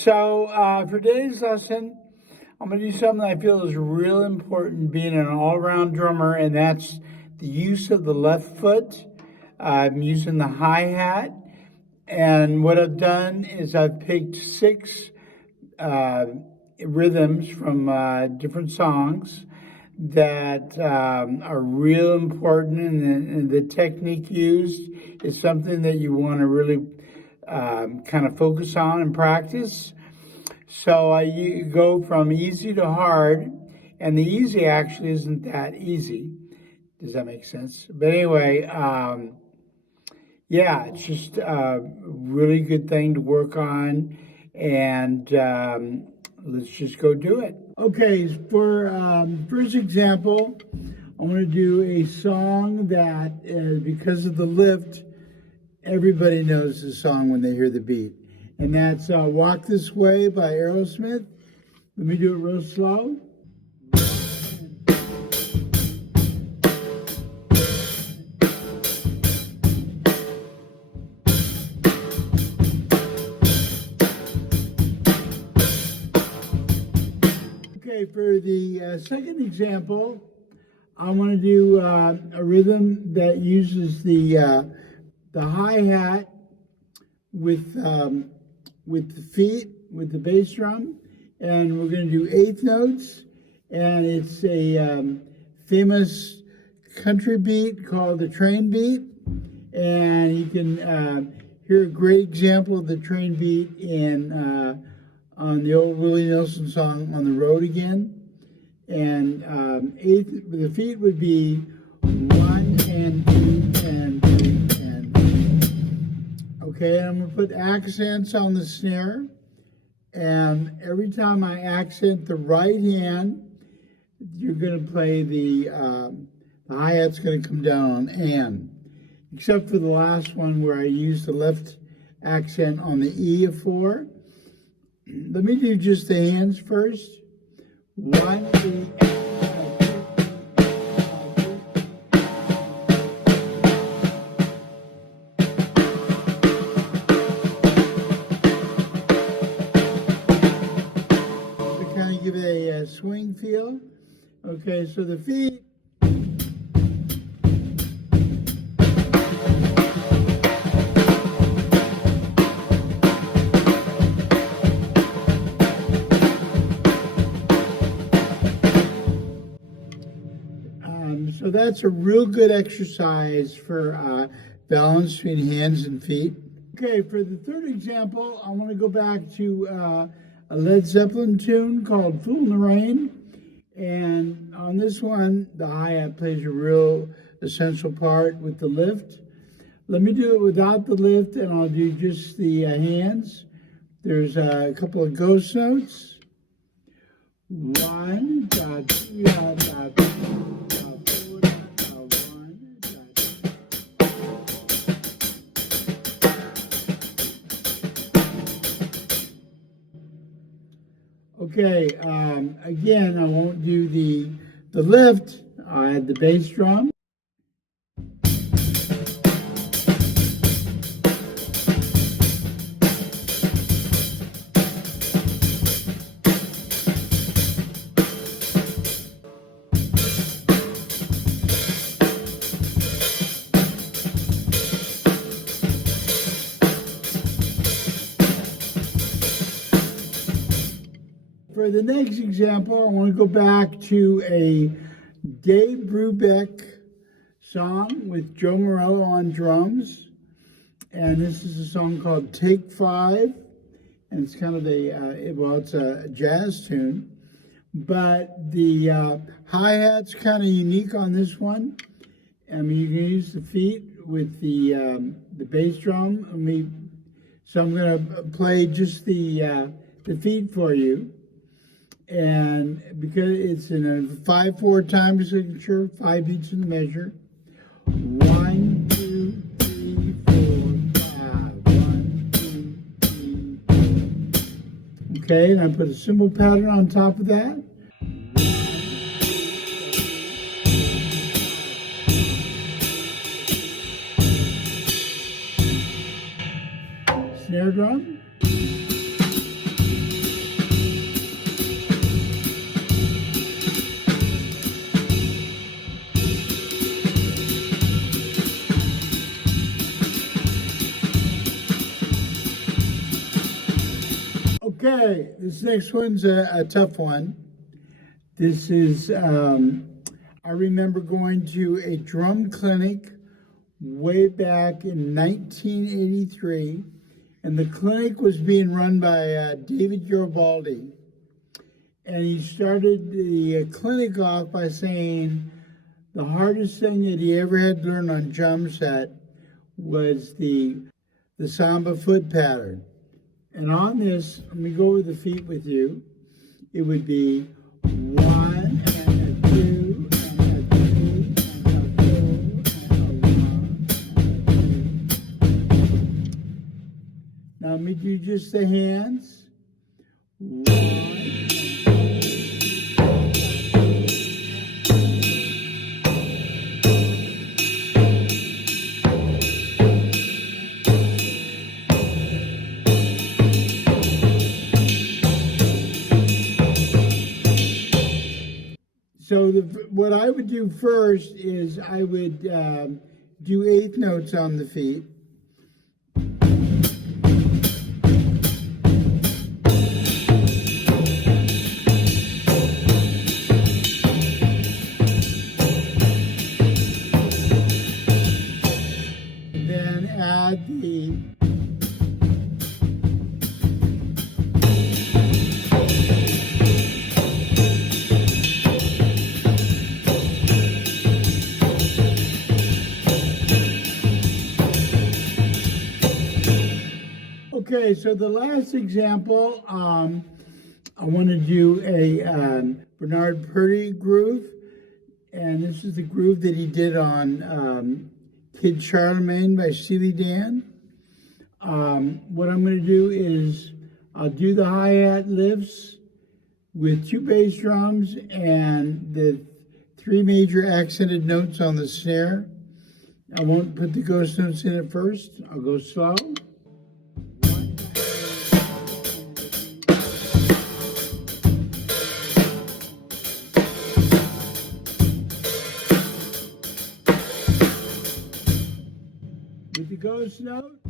So for today's lesson, I'm going to do something I feel is real important being an all-around drummer, and that's the use of the left foot. I'm using the hi-hat, and what I've done is I've picked 6 rhythms from different songs that are real important, and the technique used is something that you want to really kind of focus on and practice. So I go from easy to hard, and the easy actually isn't that easy. Does that make sense? But anyway, yeah, it's just a really good thing to work on, and let's just go do it. Okay, for first example, I'm going to do a song that, because of the lift, everybody knows the song when they hear the beat. And that's Walk This Way by Aerosmith. Let me do it real slow. Okay, for the second example, I want to do a rhythm that uses the hi-hat with the feet, with the bass drum, and we're going to do 8th notes, and it's a famous country beat called the train beat, and you can hear a great example of the train beat in on the old Willie Nelson song "On the Road Again." And the feet would be 1 and 2 and 3 and 4. Okay, and I'm going to put accents on the snare, and every time I accent the right hand, you're going to play the hi-hat's going to come down on "and," except for the last one where I use the left accent on the E of 4. Let me do just the hands first. 1, 2, kind of give it a swing feel. Okay, so the feet. So that's a real good exercise for balance between hands and feet. Okay, for the third example, I want to go back to a Led Zeppelin tune called "Fool in the Rain." And on this one, the hi-hat plays a real essential part with the lift. Let me do it without the lift, and I'll do just the hands. There's a couple of ghost notes. 1, 2, 3, 4. Okay, again, I won't do the lift. I add the bass drum. For the next example, I want to go back to a Dave Brubeck song with Joe Morello on drums. And this is a song called "Take 5." And it's kind of it's a jazz tune. But the hi-hat's kind of unique on this one. I mean, you can use the feet with the bass drum. So I'm going to play just the feet for you. And because it's in a 5/4 time signature, 5 beats in the measure. 1, 2, 3, 4, 5. 1, 2, 3, 4. Okay, and I put a cymbal pattern on top of that. Snare drum. Okay, this next one's a tough one. This is, I remember going to a drum clinic way back in 1983, and the clinic was being run by David Garibaldi. And he started the clinic off by saying the hardest thing that he ever had to learn on drum set was the samba foot pattern. And on this, let me go over the feet with you. It would be 1 and a 2 and a 3 and a 4 and a 1 and a 2. Now let me do just the hands. 1. So what I would do first is I would do eighth notes on the feet. Then add the Okay, so the last example, I want to do a Bernard Purdie groove, and this is the groove that he did on Kid Charlemagne by Steely Dan. What I'm going to do is I'll do the hi-hat lifts with 2 bass drums and the 3 major accented notes on the snare. I won't put the ghost notes in at first. I'll go slow. With the ghost note.